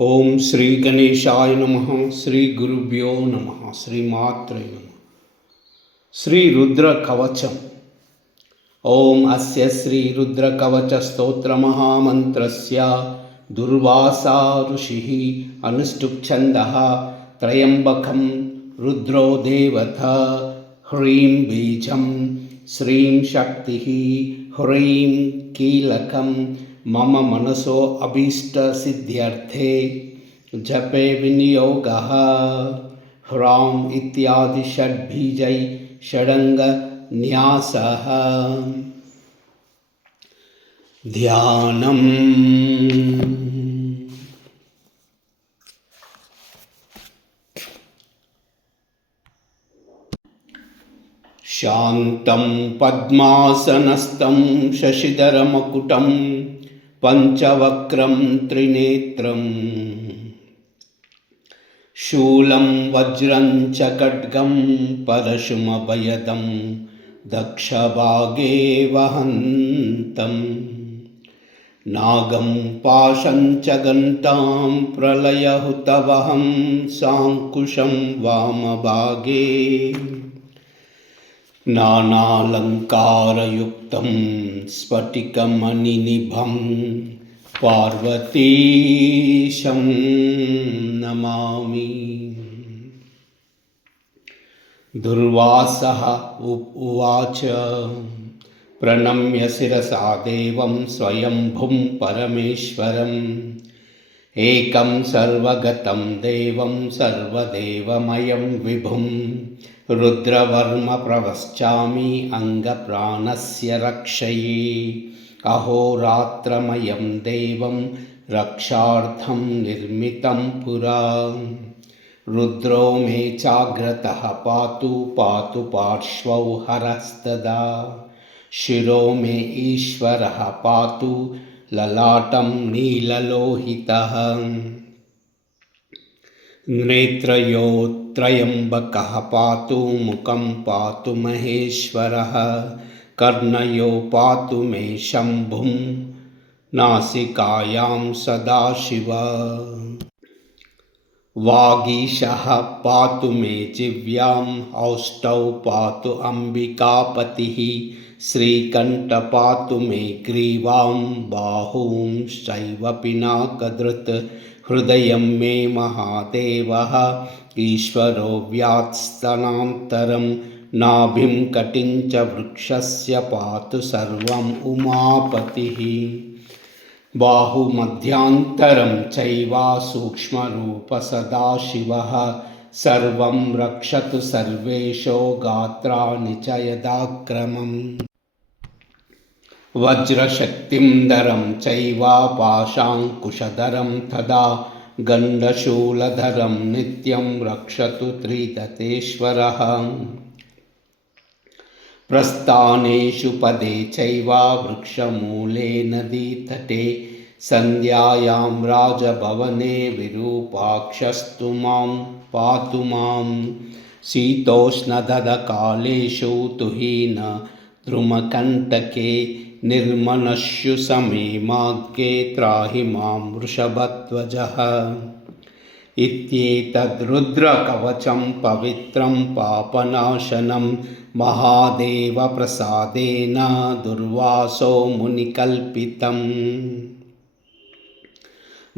ओम श्री गणेशाय नमः। श्री गुरुभ्यो नमः। श्री मात्रे नमः। श्री रुद्र कवचम। ओम अस्य श्री रुद्र कवच स्तोत्र महामंत्रस्य दुर्वासा ऋषिः अनुष्टुप् त्रयंबकं रुद्रो देवता ह्रीं बीजं श्रीं शक्तिः ह्रीं कीलकं मम मनसो अभीष्ट सिद्ध्यर्थे जपे विनियोगः ह्रां इत्यादि षड्बीजै षडंग न्यासः। ध्यानम्। शान्तं पद्मासनस्थं शशिधरमकुटं पञ्चवक्त्रं त्रिनेत्रं शूलं वज्रं च खड्गं परशुमभयदं दक्षभागे वहन्तं नागं पाशं च घण्टां प्रलयहुतवहं साङ्कुशं वामभागे नानालङ्कारयुक्तं स्फटिकमणिनिभं पार्वतीशं नमामि। दुर्वासः उवाच प्रणम्य शिरसा देवं स्वयंभुं परमेश्वरम् एकं सर्वगतं देवं सर्वदेवमयं विभुं रुद्रवर्म प्रवक्ष्यामि अङ्गप्राणस्य रक्षये अहोरात्रमयं देवं रक्षार्थं निर्मितं पुरा रुद्रो मे चाग्रतः पातु पातु पार्श्वौ हरस्तदा शिरो मे ईश्वरः पातु ललाटं नीललोहितः नेत्रयोस्त्रयंबकः पातु मुखं पातु महेश्वरः कर्णयो पातु मे शम्भुं नासिकायां सदाशिवः वागीशः पातु मे जिह्वाम् औष्ठौ पातु अम्बिकापतिः श्रीकण्ठ पातु मे ग्रीवां बाहूंश्चैव पिनाकधृत् हृदयं मे महादेवः ईश्वरो व्यात्स्तनान्तरं नाभिं कटिं च वृक्षस्य पातु सर्वम् उमापतिः बाहुमध्यान्तरं चैव सूक्ष्मरूप सदाशिवः सर्वं रक्षतु सर्वेशो गात्राणि च यदाक्रमम् वज्रशक्तिं चैव पाशाङ्कुशधरं तदा गण्डशूलधरं नित्यं रक्षतु त्रिदतेश्वरः प्रस्थानेषु पदे चैव वृक्षमूले नदीतटे सन्ध्यायां राजभवने विरूपाक्षस्तु मां पातु मां शीतोष्णदकालेषु तुहीन द्रुमकण्टके निर्मनस्यु समे मार्गे त्राहि मां वृषभध्वजः इत्येतद्रुद्रकवचं पवित्रं पापनाशनं महादेवप्रसादेन दुर्वासो मुनिकल्पितम्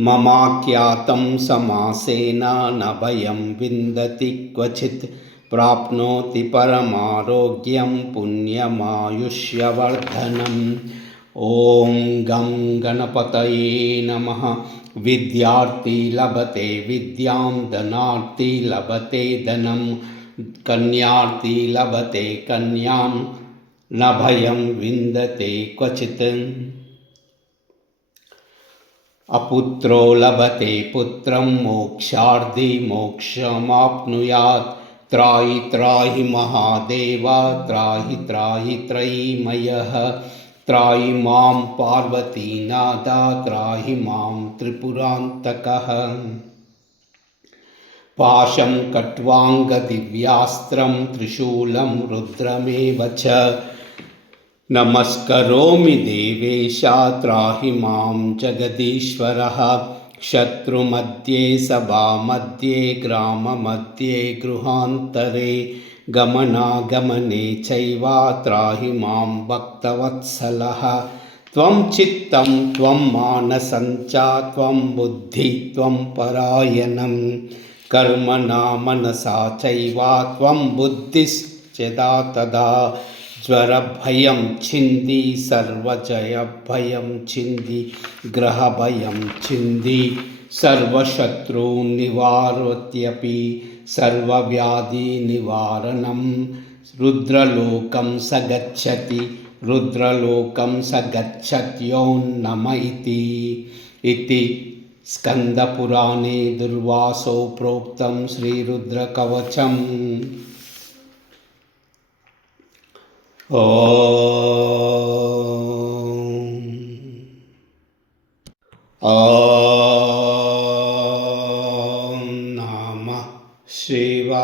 ममाख्यातं समासेन न भयं विन्दति क्वचित् प्राप्नोति परमारोग्यं पुण्यमायुष्यवर्धनम्। ॐ गं गणपतये नमः। विद्यार्थी लभते विद्यां धनार्थी लभते धनं कन्यार्थी लभते कन्यां न भयं विन्दते क्वचित् अपुत्रो लभते पुत्रं मोक्षार्थी मोक्षमाप्नुयात् त्राहि त्राहि महादेव त्राहि त्राहि त्रयीमयः त्राहि मां पार्वतीनाथ त्राहि मां त्रिपुरान्तकः पाशं कट्वाङ्गदिव्यास्त्रं त्रिशूलं रुद्रमेव च नमस्करोमि देवेश त्राहि मां जगदीश्वरः शत्रुमध्ये सभामध्ये ग्राममध्ये गृहान्तरे गमनागमने चैव त्राहि मां भक्तवत्सलः त्वं चित्तं त्वं मानसं च त्वं बुद्धि त्वं परायणं कर्मणा मनसा चैव त्वं बुद्धिश्चेदा तदा ज्वरभयं छिन्धि सर्वजयभयं छिन्धि ग्रहभयं छिन्धि सर्वशत्रून् निवारयत्यपि सर्वव्याधिनिवारणं रुद्रलोकं स गच्छति रुद्रलोकं स गच्छत्योन्नम इति स्कन्दपुराणे दुर्वासो प्रोक्तं श्रीरुद्रकवचम्। ॐ नमः शिवाय।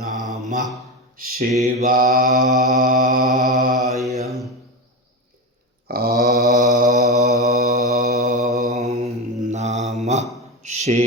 नमः शिवाय। नमः शिवाय।